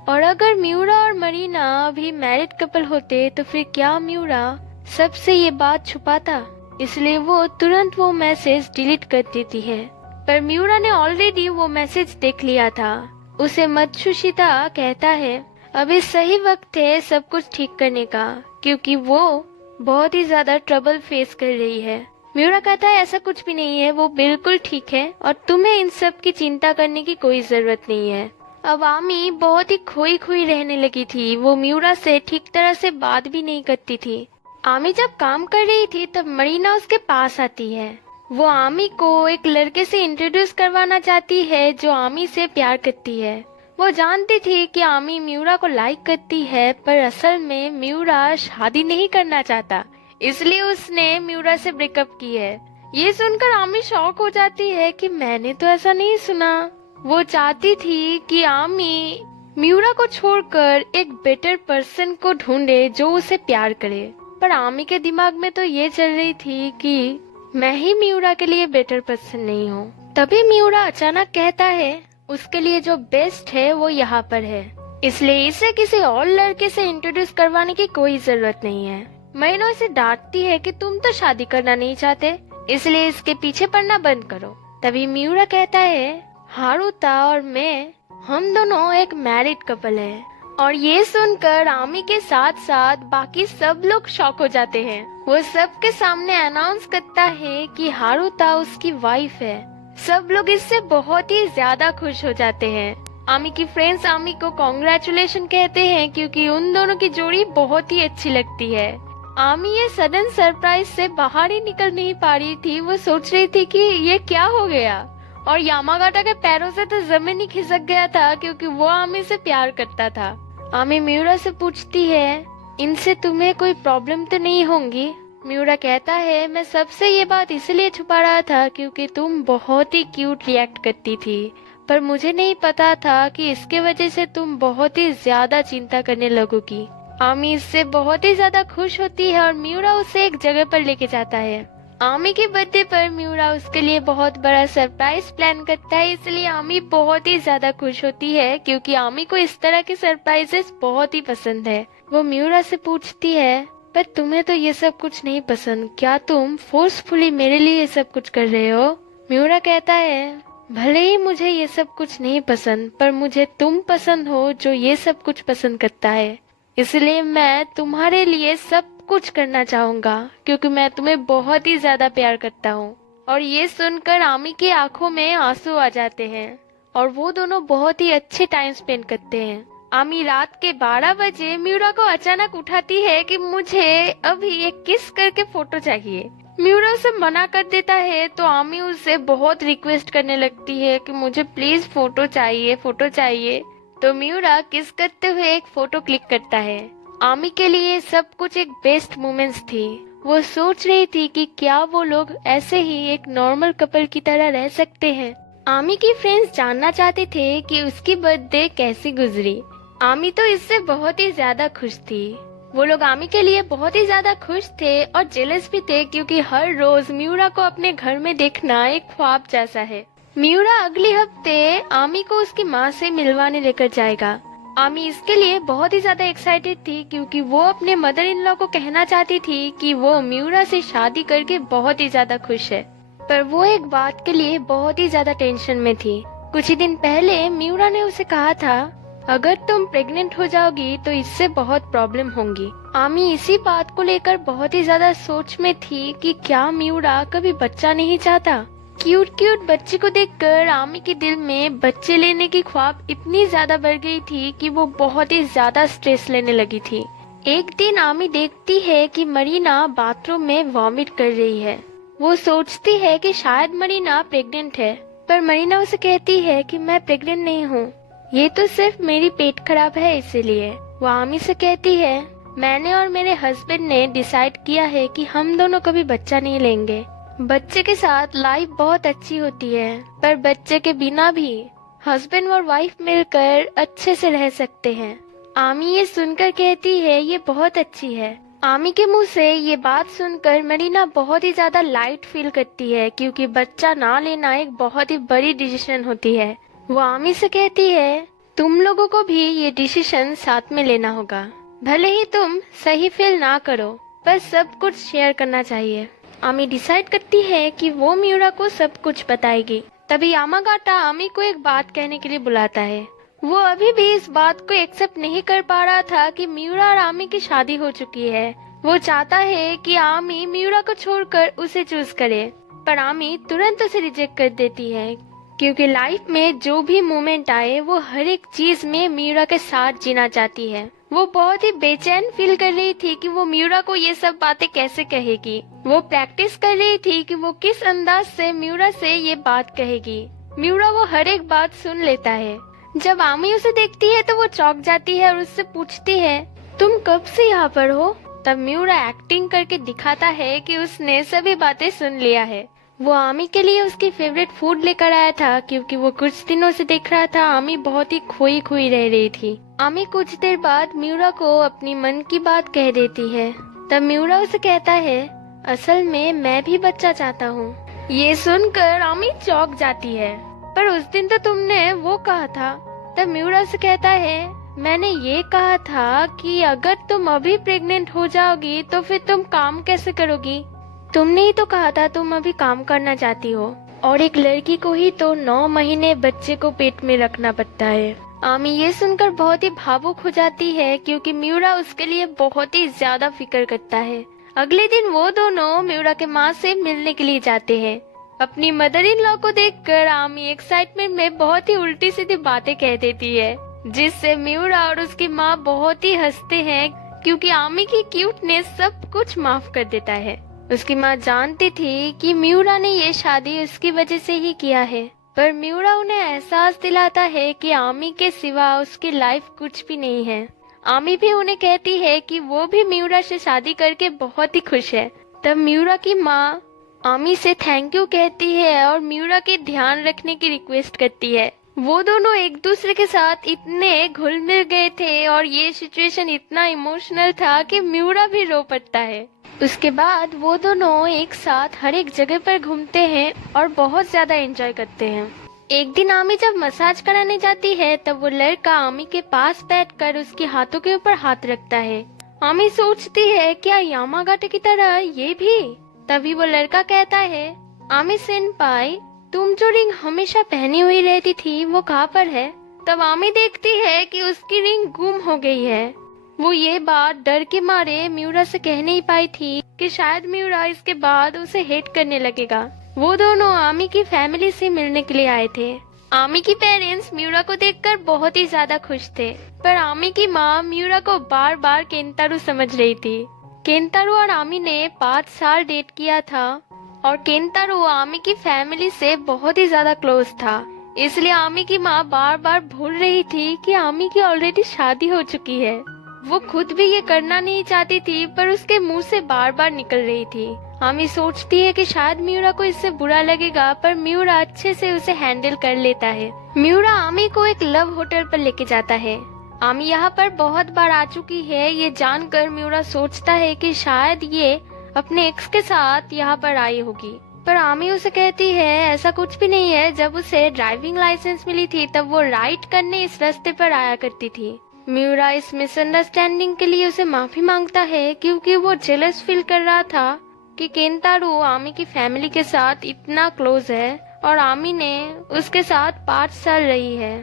और अगर मिउरा और मरीना भी मैरिड कपल होते तो फिर क्या मिउरा सबसे ये बात छुपाता? इसलिए वो तुरंत वो मैसेज डिलीट कर देती है। पर मिउरा ने ऑलरेडी वो मैसेज देख लिया था। उसे मत्सुशिता कहता है, अभी सही वक्त है सब कुछ ठीक करने का, क्योंकि वो बहुत ही ज्यादा ट्रबल फेस कर रही है। मिउरा कहता है, ऐसा कुछ भी नहीं है, वो बिल्कुल ठीक है और तुम्हें इन सब की चिंता करने की कोई जरूरत नहीं है। अब आमी बहुत ही खोई खोई रहने लगी थी। वो मिउरा से ठीक तरह से बात भी नहीं करती थी। आमी जब काम कर रही थी तब मरीना उसके पास आती है। वो आमी को एक लड़के से इंट्रोड्यूस करवाना चाहती है जो आमी से प्यार करती है। वो जानती थी कि आमी मिउरा को लाइक करती है, पर असल में मिउरा शादी नहीं करना चाहता, इसलिए उसने मिउरा से ब्रेकअप की है। ये सुनकर आमी शॉक हो जाती है कि मैंने तो ऐसा नहीं सुना। वो चाहती थी कि आमी मिउरा को छोड़कर एक बेटर पर्सन को ढूंढे जो उसे प्यार करे, पर आमी के दिमाग में तो ये चल रही थी कि मैं ही मिउरा के लिए बेटर पर्सन नहीं हूँ। तभी मिउरा अचानक कहता है उसके लिए जो बेस्ट है वो यहाँ पर है, इसलिए इसे किसी और लड़के से इंट्रोड्यूस करवाने की कोई जरूरत नहीं है। मरीना इसे डांटती है कि तुम तो शादी करना नहीं चाहते, इसलिए इसके पीछे पड़ना बंद करो। तभी मिउरा कहता है, हारुता और मैं, हम दोनों एक मैरिड कपल है। और ये सुनकर आमी के साथ साथ बाकी सब लोग शॉक हो जाते हैं। वो सबके सामने अनाउंस करता है कि हारुता उसकी वाइफ है। सब लोग इससे बहुत ही ज्यादा खुश हो जाते हैं। आमी की फ्रेंड्स आमी को कॉन्ग्रेचुलेशन कहते हैं, क्योंकि उन दोनों की जोड़ी बहुत ही अच्छी लगती है। आमी ये सडन सरप्राइज से बाहर ही निकल नहीं पा रही थी। वो सोच रही थी कि ये क्या हो गया, और यामागाटा के पैरों से तो जमीन ही खिसक गया था, क्योंकि वो आमी से प्यार करता था। आमी मिउरा से पूछती है, इनसे तुम्हें कोई प्रॉब्लम तो नहीं होंगी? मिउरा कहता है, मैं सबसे ये बात इसलिए छुपा रहा था क्योंकि तुम बहुत ही क्यूट रिएक्ट करती थी, पर मुझे नहीं पता था कि इसके वजह से तुम बहुत ही ज्यादा चिंता करने लगोगी। आमी इससे बहुत ही ज्यादा खुश होती है और मिउरा उसे एक जगह पर लेके जाता है। आमी के बर्थडे पर मिउरा उसके लिए बहुत बड़ा सरप्राइज प्लान करता है, इसलिए आमी बहुत ही ज्यादा खुश होती है, क्योंकि आमी को इस तरह के सरप्राइजेस बहुत ही पसंद है। वो मिउरा से पूछती है, पर तुम्हें तो ये सब कुछ नहीं पसंद, क्या तुम फोर्सफुली मेरे लिए ये सब कुछ कर रहे हो? मिउरा कहता है, भले ही मुझे ये सब कुछ नहीं पसंद, पर मुझे तुम पसंद हो जो ये सब कुछ पसंद करता है, इसलिए मैं तुम्हारे लिए सब कुछ करना चाहूंगा, क्योंकि मैं तुम्हें बहुत ही ज्यादा प्यार करता हूँ। और ये सुनकर आमी की आंखों में आंसू आ जाते हैं और वो दोनों बहुत ही अच्छे टाइम स्पेंड करते हैं। आमी रात के 12 बजे मिउरा को अचानक उठाती है कि मुझे अभी एक किस करके फोटो चाहिए। मिउरा उसे मना कर देता है, तो आमी उसे बहुत रिक्वेस्ट करने लगती है कि मुझे प्लीज फोटो चाहिए, फोटो चाहिए। तो मिउरा किस करते हुए एक फोटो क्लिक करता है। आमी के लिए सब कुछ एक बेस्ट मोमेंट्स थी। वो सोच रही थी कि क्या वो लोग ऐसे ही एक नॉर्मल कपल की तरह रह सकते हैं। आमी की फ्रेंड्स जानना चाहते थे कि उसकी बर्थडे कैसी गुजरी। आमी तो इससे बहुत ही ज्यादा खुश थी। वो लोग आमी के लिए बहुत ही ज्यादा खुश थे और जेलस भी थे, क्योंकि हर रोज मियूरा को अपने घर में देखना एक ख्वाब जैसा है। मियूरा अगले हफ्ते आमी को उसकी माँ से मिलवाने लेकर जाएगा। आमी इसके लिए बहुत ही ज्यादा एक्साइटेड थी, क्योंकि वो अपने मदर इन लॉ को कहना चाहती थी कि वो मियूरा से शादी करके बहुत ही ज्यादा खुश है। पर वो एक बात के लिए बहुत ही ज्यादा टेंशन में थी। कुछ ही दिन पहले मियूरा ने उसे कहा था, अगर तुम प्रेग्नेंट हो जाओगी तो इससे बहुत प्रॉब्लम होंगी। आमी इसी बात को लेकर बहुत ही ज्यादा सोच में थी कि क्या मियूरा कभी बच्चा नहीं चाहता। क्यूट क्यूट बच्चे को देखकर आमी के दिल में बच्चे लेने की ख्वाब इतनी ज्यादा बढ़ गई थी कि वो बहुत ही ज्यादा स्ट्रेस लेने लगी थी। एक दिन आमी देखती है कि मरीना बाथरूम में वॉमिट कर रही है। वो सोचती है कि शायद मरीना प्रेग्नेंट है, पर मरीना उसे कहती है कि मैं प्रेग्नेंट नहीं हूँ, ये तो सिर्फ मेरी पेट खराब है इसीलिए। वो आमी से कहती है, मैंने और मेरे हस्बैंड ने डिसाइड किया है कि हम दोनों कभी बच्चा नहीं लेंगे। बच्चे के साथ लाइफ बहुत अच्छी होती है, पर बच्चे के बिना भी हस्बैंड और वाइफ मिलकर अच्छे से रह सकते हैं। आमी ये सुनकर कहती है, ये बहुत अच्छी है। आमी के मुंह से ये बात सुनकर मरीना बहुत ही ज्यादा लाइट फील करती है, क्योंकि बच्चा ना लेना एक बहुत ही बड़ी डिसीजन होती है। वो आमी से कहती है, तुम लोगों को भी ये डिसीजन साथ में लेना होगा। भले ही तुम सही फील ना करो, पर सब कुछ शेयर करना चाहिए। आमी डिसाइड करती है कि वो मियूरा को सब कुछ बताएगी। तभी यामागाटा आमी को एक बात कहने के लिए बुलाता है। वो अभी भी इस बात को एक्सेप्ट नहीं कर पा रहा था कि मियूरा और आमी की शादी हो चुकी है। वो चाहता है कि आमी मियूरा को छोड़कर उसे चूज करे, पर आमी तुरंत उसे रिजेक्ट कर देती है, क्योंकि लाइफ में जो भी मोमेंट आए वो हर एक चीज में मियूरा के साथ जीना चाहती है। वो बहुत ही बेचैन फील कर रही थी कि वो मियूरा को ये सब बातें कैसे कहेगी। वो प्रैक्टिस कर रही थी कि वो किस अंदाज से मियूरा से ये बात कहेगी। मियूरा वो हर एक बात सुन लेता है। जब आमी उसे देखती है तो वो चौंक जाती है और उससे पूछती है, तुम कब से यहाँ पर हो? तब मियूरा एक्टिंग करके दिखाता है कि उसने सभी बातें सुन लिया है। वो आमी के लिए उसकी फेवरेट फूड लेकर आया था, क्योंकि वो कुछ दिनों से देख रहा था आमी बहुत ही खोई खोई रह रही थी। आमी कुछ देर बाद मियूरा को अपनी मन की बात कह देती है। तब मियूरा उसे कहता है, असल में मैं भी बच्चा चाहता हूँ। ये सुनकर आमी चौंक जाती है, पर उस दिन तो तुमने वो कहा था। तब मियूरा से कहता है, मैंने ये कहा था कि अगर तुम अभी प्रेग्नेंट हो जाओगी तो फिर तुम काम कैसे करोगी? तुमने ही तो कहा था तुम अभी काम करना चाहती हो, और एक लड़की को ही तो 9 महीने बच्चे को पेट में रखना पड़ता है। आमी ये सुनकर बहुत ही भावुक हो जाती है, क्योंकि मियूरा उसके लिए बहुत ही ज्यादा फिक्र करता है। अगले दिन वो दोनों मियूरा के माँ से मिलने के लिए जाते हैं। अपनी मदर इन लॉ को देखकर आमी एक्साइटमेंट में बहुत ही उल्टी सीधी बातें कह देती है, जिससे मियूरा और उसकी माँ बहुत ही हंसते हैं, क्योंकि आमी की क्यूटनेस सब कुछ माफ कर देता है। उसकी माँ जानती थी कि मियूरा ने ये शादी उसकी वजह से ही किया है, पर मियूरा उन्हें एहसास दिलाता है कि आमी के सिवा उसकी लाइफ कुछ भी नहीं है। आमी भी उन्हें कहती है कि वो भी मियूरा से शादी करके बहुत ही खुश है। तब मियूरा की माँ आमी से थैंक यू कहती है और मियूरा के ध्यान रखने की रिक्वेस्ट करती है। वो दोनों एक दूसरे के साथ इतने घुल मिल गए थे और ये सिचुएशन इतना इमोशनल था कि मियूरा भी रो पड़ता है। उसके बाद वो दोनों एक साथ हर एक जगह पर घूमते हैं और बहुत ज्यादा एंजॉय करते हैं। एक दिन आमी जब मसाज कराने जाती है तब वो लड़का आमी के पास बैठकर उसके हाथों के ऊपर हाथ रखता है। आमी सोचती है, क्या यामागाटा की तरह ये भी? तभी वो लड़का कहता है, आमी सेनपाई, तुम जो रिंग हमेशा पहनी हुई रहती थी वो कहाँ पर है? तब आमी देखती है कि उसकी रिंग गुम हो गई है। वो ये बात डर के मारे मियूरा से कह नहीं पाई थी कि शायद मियूरा इसके बाद उसे हेट करने लगेगा। वो दोनों आमी की फैमिली से मिलने के लिए आए थे। आमी की पेरेंट्स मियूरा को देखकर बहुत ही ज्यादा खुश थे, पर आमी की माँ मियूरा को बार बार केंतारू समझ रही थी। केंतारू और आमी ने 5 साल डेट किया था और केंतारू आमी की फैमिली से बहुत ही ज्यादा क्लोज था, इसलिए आमी की माँ बार बार भूल रही थी कि आमी की ऑलरेडी शादी हो चुकी है। वो खुद भी ये करना नहीं चाहती थी, पर उसके मुंह से बार बार निकल रही थी। आमी सोचती है कि शायद मियूरा को इससे बुरा लगेगा, पर मियूरा अच्छे से उसे हैंडल कर लेता है। मियूरा आमी को एक लव होटल पर लेके जाता है। आमी यहाँ पर बहुत बार आ चुकी है। ये जानकर म्यूरा सोचता है कि शायद ये अपने एक्स के साथ यहाँ पर आई होगी, पर आमी उसे कहती है ऐसा कुछ भी नहीं है। जब उसे ड्राइविंग लाइसेंस मिली थी तब वो राइड करने इस रास्ते पर आया करती थी। म्यूरा इस मिसअंडरस्टैंडिंग के लिए उसे माफी मांगता है क्योंकि वो जेलस फील कर रहा था कि केंतारू आमी की फैमिली के साथ इतना क्लोज है और आमी ने उसके साथ 5 साल रही है।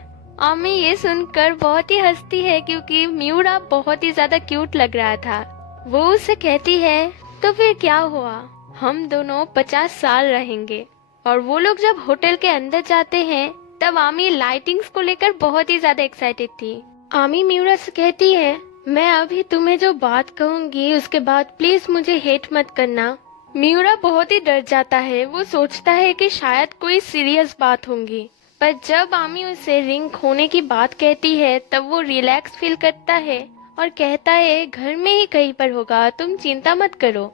आमी ये सुनकर बहुत ही हंसती है क्योंकि म्यूरा बहुत ही ज्यादा क्यूट लग रहा था। वो उसे कहती है तो फिर क्या हुआ, हम दोनों 50 साल रहेंगे। और वो लोग जब होटल के अंदर जाते हैं तब आमी लाइटिंग्स को लेकर बहुत ही ज्यादा एक्साइटेड थी। आमी म्यूरा से कहती है मैं अभी तुम्हें जो बात कहूंगी उसके बाद प्लीज मुझे हेट मत करना। म्यूरा बहुत ही डर जाता है। वो सोचता है कि शायद कोई सीरियस बात होगी, पर जब आमी उसे रिंग खोने की बात कहती है तब वो रिलैक्स फील करता है और कहता है घर में ही कहीं पर होगा, तुम चिंता मत करो।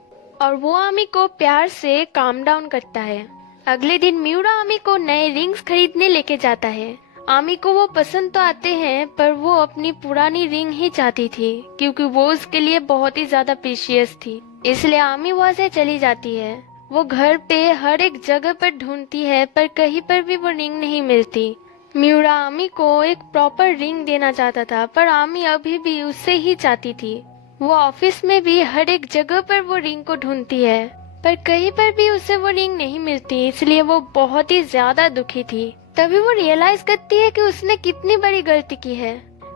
और वो आमी को प्यार से काम डाउन करता है। अगले दिन म्यूरा आमी को नए रिंग्स खरीदने लेके जाता है। आमी को वो पसंद तो आते हैं पर वो अपनी पुरानी रिंग ही चाहती थी क्योंकि वो उसके लिए बहुत ही ज्यादा प्रीशियस थी। इसलिए आमी वहाँ से चली जाती है। वो घर पे हर एक जगह पर ढूंढती है पर कहीं पर भी वो रिंग नहीं मिलती। म्यूरा आमी को एक प्रॉपर रिंग देना चाहता था पर आमी अभी भी उससे ही चाहती थी। वो ऑफिस में भी हर एक जगह पर वो रिंग को ढूंढती है पर कहीं पर भी उसे वो रिंग नहीं मिलती, इसलिए वो बहुत ही ज्यादा दुखी थी। तभी वो रियलाइज करती है कि उसने कितनी बड़ी गलती की है।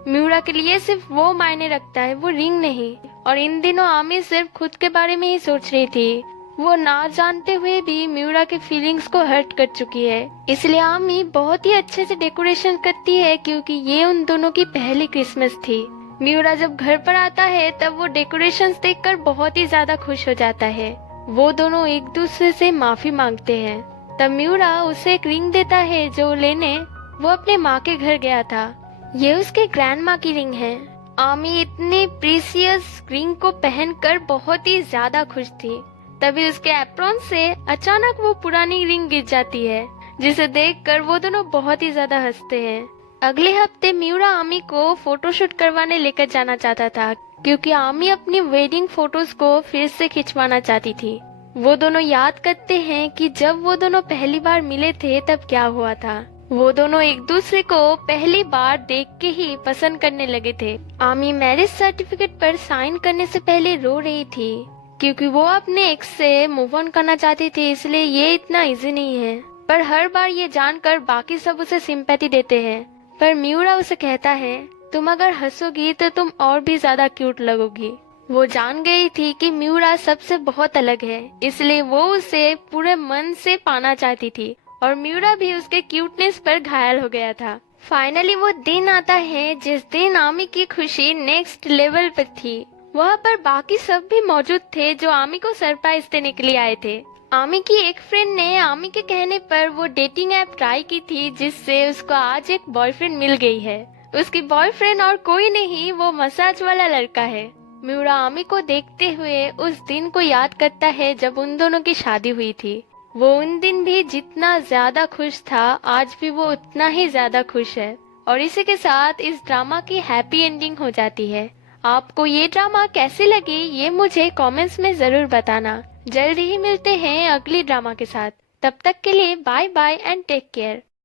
म्यूरा के लिए सिर्फ वो मायने रखता है, वो रिंग नहीं। और इन दिनों आमी सिर्फ खुद के बारे में ही सोच रही थी। वो ना जानते हुए भी म्यूरा के फीलिंग्स को हर्ट कर चुकी है। इसलिए आमी बहुत ही अच्छे से डेकोरेशन करती है क्योंकि ये उन दोनों की पहली क्रिसमस थी। म्यूरा जब घर पर आता है तब वो डेकोरेशंस देखकर बहुत ही ज्यादा खुश हो जाता है। वो दोनों एक दूसरे से माफी मांगते हैं। तब म्यूरा उसे एक रिंग देता है जो लेने वो अपने माँ के घर गया था। ये उसके ग्रैंड माँ की रिंग है। आमी इतनी प्रीसियस रिंग को पहनकर बहुत ही ज्यादा खुश थी। तभी उसके एप्रॉन से अचानक वो पुरानी रिंग गिर जाती है, जिसे देखकर वो दोनों बहुत ही ज्यादा हंसते हैं। अगले हफ्ते म्यूरा आमी को फोटोशूट करवाने लेकर जाना चाहता था क्योंकि आमी अपनी वेडिंग फोटोज को फिर से खिंचवाना चाहती थी। वो दोनों याद करते हैं कि जब वो दोनों पहली बार मिले थे तब क्या हुआ था। वो दोनों एक दूसरे को पहली बार देख के ही पसंद करने लगे थे। आमी मैरिज सर्टिफिकेट पर साइन करने से पहले रो रही थी क्योंकि वो अपने एक्स से मूव ऑन करना चाहती थी, इसलिए ये इतना इजी नहीं है। पर हर बार ये जानकर बाकी सब उसे सिंपैथी देते हैं, पर म्यूरा उसे कहता है तुम अगर हंसोगी तो तुम और भी ज्यादा क्यूट लगोगी। वो जान गई थी कि म्यूरा सबसे बहुत अलग है, इसलिए वो उसे पूरे मन से पाना चाहती थी और म्यूरा भी उसके क्यूटनेस पर घायल हो गया था। फाइनली वो दिन आता है जिस दिन आमी की खुशी नेक्स्ट लेवल पर थी। वहाँ पर बाकी सब भी मौजूद थे जो आमी को सरप्राइज देने के लिए आए थे। आमी की एक फ्रेंड ने आमी के कहने पर वो डेटिंग ऐप ट्राई की थी जिससे उसको आज एक बॉयफ्रेंड मिल गई है। उसकी बॉयफ्रेंड और कोई नहीं, वो मसाज वाला लड़का है। म्यूरा आमी को देखते हुए उस दिन को याद करता है जब उन दोनों की शादी हुई थी। वो उन दिन भी जितना ज्यादा खुश था आज भी वो उतना ही ज्यादा खुश है। और इसी के साथ इस ड्रामा की हैप्पी एंडिंग हो जाती है। आपको ये ड्रामा कैसी लगी ये मुझे कमेंट्स में जरूर बताना। जल्दी ही मिलते हैं अगली ड्रामा के साथ। तब तक के लिए bye bye and take care.